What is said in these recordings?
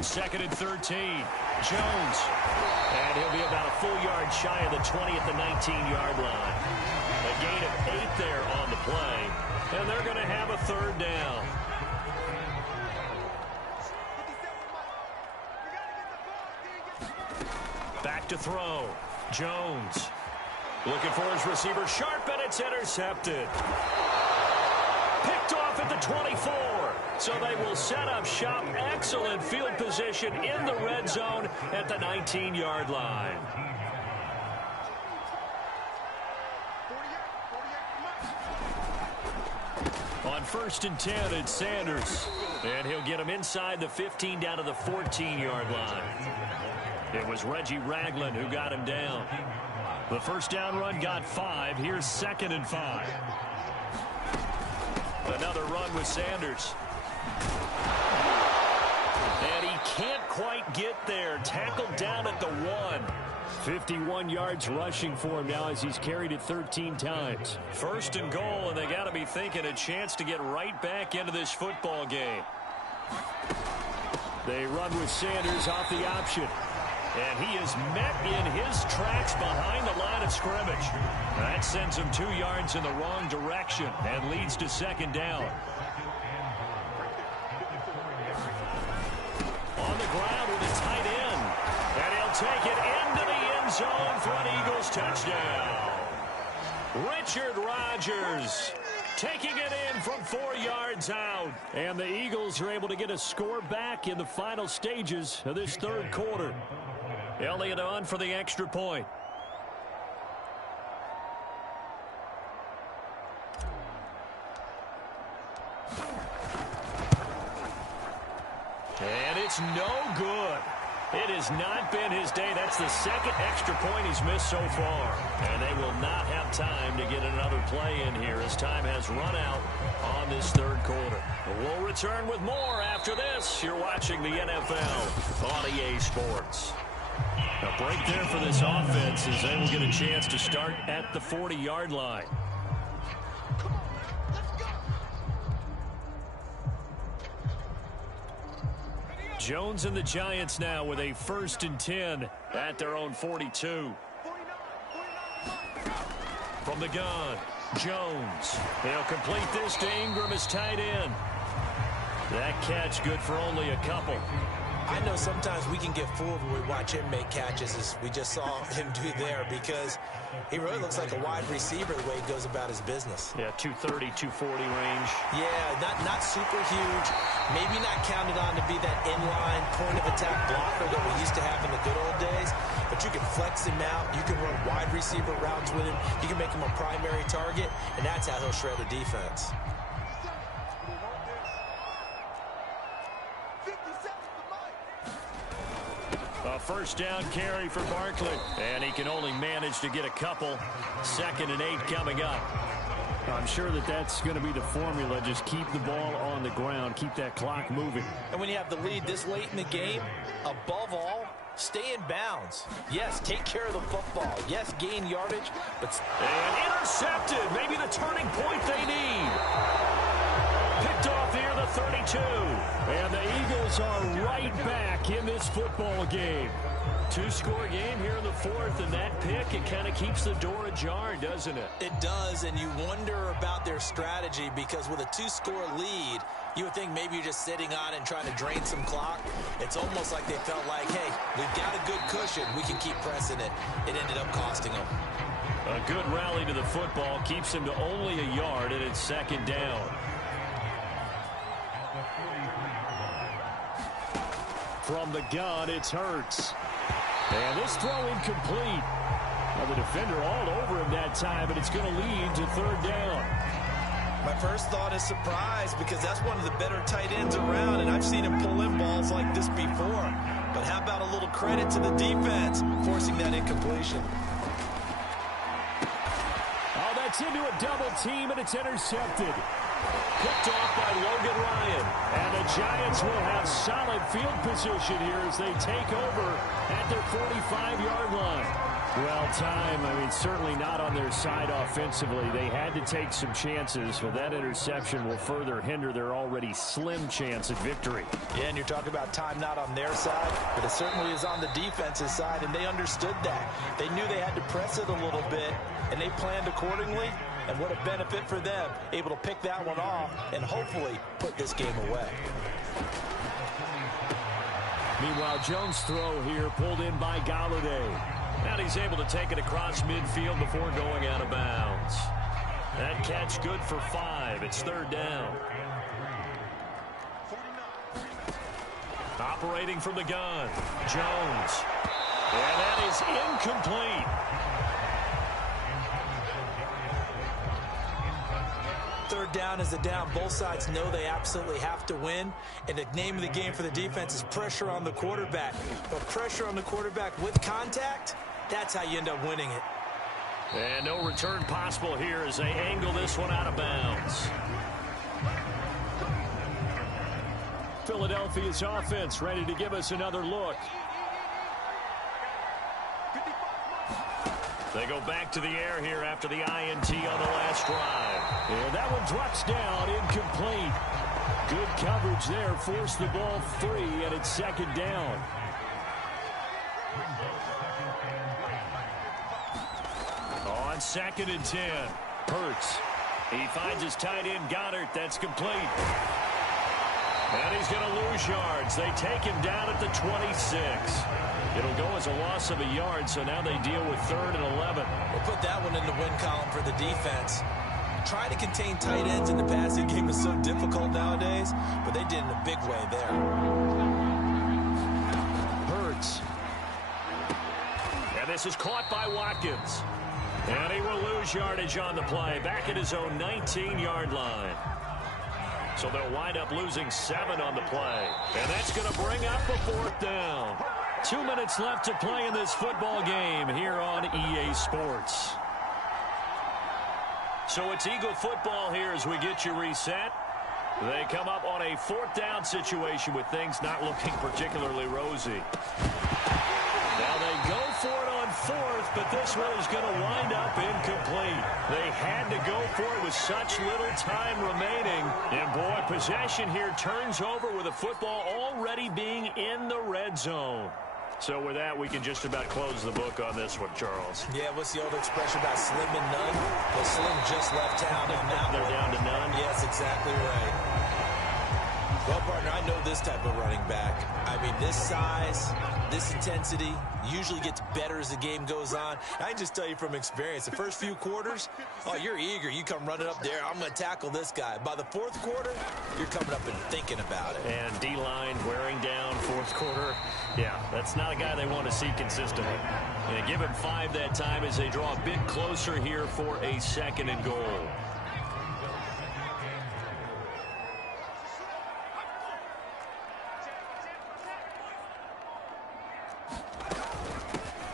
on 2nd and 13. Jones. And he'll be about a full yard shy of the 20 at the 19-yard line. A gain of 8 there on the play. And they're going to have a 3rd down. Back to throw. Jones. Looking for his receiver sharp, and it's intercepted. Picked off at the 24. So they will set up shop. Excellent field position in the red zone at the 19-yard line. On 1st and 10, it's Sanders. And he'll get him inside the 15 down to the 14-yard line. It was Reggie Ragland who got him down. The 1st down run got 5. Here's 2nd and 5. Another run with Sanders. And he can't quite get there. Tackled down at the 1. 51 yards rushing for him now as he's carried it 13 times. 1st and goal, and they got to be thinking a chance to get right back into this football game. They run with Sanders off the option. And he is met in his tracks behind the line of scrimmage. That sends him 2 yards in the wrong direction and leads to 2nd down. On the ground with a tight end. And he'll take it into the end zone for an Eagles touchdown. Richard Rodgers taking it in from 4 yards out. And the Eagles are able to get a score back in the final stages of this 3rd quarter. Elliott on for the extra point. And it's no good. It has not been his day. That's the 2nd extra point he's missed so far. And they will not have time to get another play in here as time has run out on this 3rd quarter. We'll return with more after this. You're watching the NFL on EA Sports. A break there for this offense as they will get a chance to start at the 40-yard line. Jones and the Giants now with a 1st and 10 at their own 42. From the gun, Jones. They'll complete this to Ingram as tight end. That catch good for only a couple. I know sometimes we can get fooled when we watch him make catches, as we just saw him do there, because he really looks like a wide receiver the way he goes about his business. Yeah, 230, 240 range. Yeah, not super huge. Maybe not counted on to be that inline point-of-attack blocker that we used to have in the good old days, but you can flex him out. You can run wide receiver routes with him. You can make him a primary target, and that's how he'll shred a defense. A 1st down carry for Barkley. And he can only manage to get a couple. 2nd and 8 coming up. I'm sure that that's going to be the formula. Just keep the ball on the ground. Keep that clock moving. And when you have the lead this late in the game, above all, stay in bounds. Yes, take care of the football. Yes, gain yardage. And intercepted. Maybe the turning point they need. Picked off here, the 32. And the Eagles are right back in this football game. 2-score game here in the 4th, and that pick, it kind of keeps the door ajar, doesn't it? It does, and you wonder about their strategy, because with a 2-score lead, you would think maybe you're just sitting on and trying to drain some clock. It's almost like they felt like, hey, we've got a good cushion. We can keep pressing it. It ended up costing them. A good rally to the football keeps him to only a yard, and it's 2nd down. From the gun, it's Hurts. And this throw incomplete. Well, the defender all over him that time, but it's going to lead to 3rd down. My first thought is surprise, because that's one of the better tight ends around, and I've seen him pull in balls like this before. But how about a little credit to the defense forcing that incompletion? Oh, that's into a double team, and it's intercepted. Picked off by Logan Ryan. And the Giants will have solid field position here as they take over at their 45-yard line. Well, time, certainly not on their side offensively. They had to take some chances, but that interception will further hinder their already slim chance at victory. Yeah, and you're talking about time not on their side, but it certainly is on the defense's side, and they understood that. They knew they had to press it a little bit, and they planned accordingly, and what a benefit for them, able to pick that one off and hopefully put this game away. Meanwhile, Jones' throw here pulled in by Galladay. And he's able to take it across midfield before going out of bounds. That catch good for 5. It's 3rd down. Operating from the gun, Jones. And that is incomplete. Third down is a down. Both sides know they absolutely have to win. And the name of the game for the defense is pressure on the quarterback. But pressure on the quarterback with contact, that's how you end up winning it. And no return possible here as they angle this one out of bounds. Philadelphia's offense ready to give us another look. They go back to the air here after the INT on the last drive. And that one drops down, incomplete. Good coverage there, forced the ball free, and it's 2nd down. On 2nd and 10, Hurts. He finds his tight end, Goddard. That's complete. And he's going to lose yards. They take him down at the 26. It'll go as a loss of a yard, so now they deal with 3rd and 11. We'll put that one in the win column for the defense. Trying to contain tight ends in the passing game is so difficult nowadays, but they did in a big way there. Hurts. And this is caught by Watkins. And he will lose yardage on the play, back at his own 19-yard line. So they'll wind up losing 7 on the play. And that's going to bring up a 4th down. 2 minutes left to play in this football game here on EA Sports. So it's Eagle football here as we get you reset. They come up on a 4th down situation with things not looking particularly rosy. Now they go for it on 4th, but this one is going to wind up incomplete. They had to go for it with such little time remaining. And boy, possession here turns over with the football already being in the red zone. So with that, we can just about close the book on this one, Charles. Yeah, what's the old expression about slim and none? Well, Slim just left town on that They're one. down to none. Yes, exactly right. Well, partner, I know this type of running back. This size, this intensity usually gets better as the game goes on. I can just tell you from experience, the first few quarters, oh, you're eager. You come running up there, I'm going to tackle this guy. By the 4th quarter, you're coming up and thinking about it. And D-line wearing down 4th quarter. Yeah, that's not a guy they want to see consistently. And give him 5 that time as they draw a bit closer here for a 2nd and goal.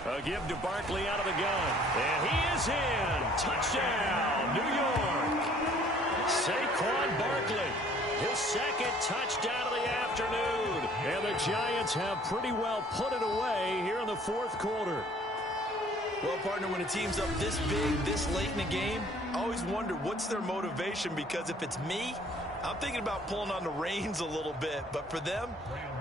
A give to Barkley out of the gun. And he is in. Touchdown, New York. Saquon Barkley, his 2nd touchdown of the afternoon. And the Giants have pretty well put it away here in the 4th quarter. Well, partner, when a team's up this big, this late in the game, I always wonder what's their motivation, because if it's me, I'm thinking about pulling on the reins a little bit. But for them,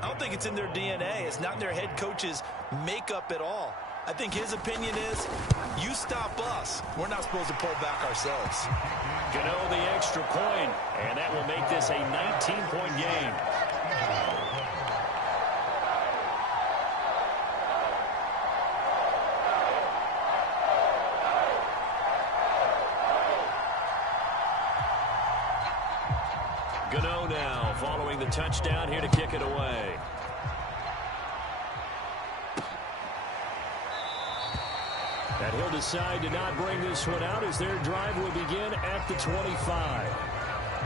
I don't think it's in their DNA. It's not in their head coach's makeup at all. I think his opinion is, you stop us, we're not supposed to pull back ourselves. Gano the extra point, and that will make this a 19-point game. Gano now following the touchdown here to kick it away. And he'll decide to not bring this one out as their drive will begin at the 25.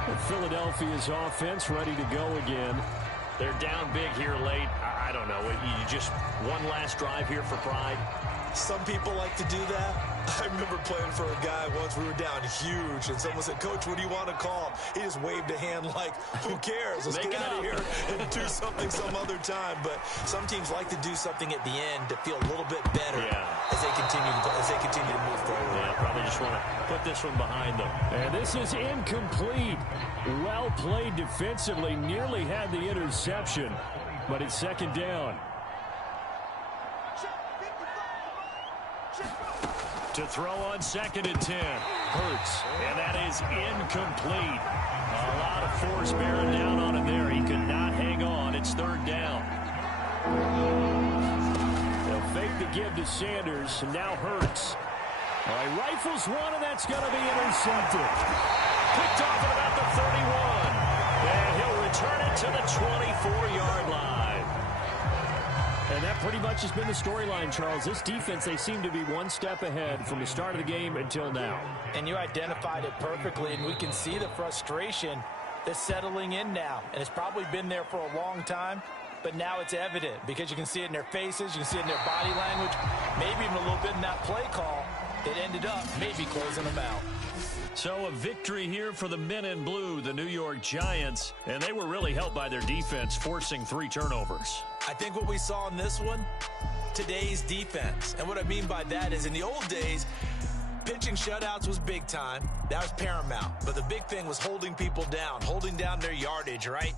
And Philadelphia's offense ready to go again. They're down big here late. I don't know. You just one last drive here for pride. Some people like to do that. I remember playing for a guy once. We were down huge, and someone said, "Coach, what do you want to call?" He just waved a hand like, "Who cares? Let's get out of here and do something some other time." But some teams like to do something at the end to feel a little bit better as they continue to move forward. Yeah, probably just want to put this one behind them. And this is incomplete. Well played defensively. Nearly had the interception, but it's second down. To throw on 2nd and 10. Hurts. And that is incomplete. A lot of force bearing down on him there. He could not hang on. It's 3rd down. They'll fake the give to Sanders. And now Hurts. All right, rifles one, and that's going to be intercepted. Picked off at about the 31. And he'll return it to the 24-yard line. And that pretty much has been the storyline, Charles. This defense, they seem to be one step ahead from the start of the game until now. And you identified it perfectly, and we can see the frustration that's settling in now. And it's probably been there for a long time, but now it's evident because you can see it in their faces, you can see it in their body language, maybe even a little bit in that play call that ended up maybe closing them out. So a victory here for the men in blue, the New York Giants, and they were really helped by their defense, forcing 3 turnovers. I think what we saw in this one, today's defense. And what I mean by that is in the old days, pitching shutouts was big time. That was paramount. But the big thing was holding people down, holding down their yardage, right?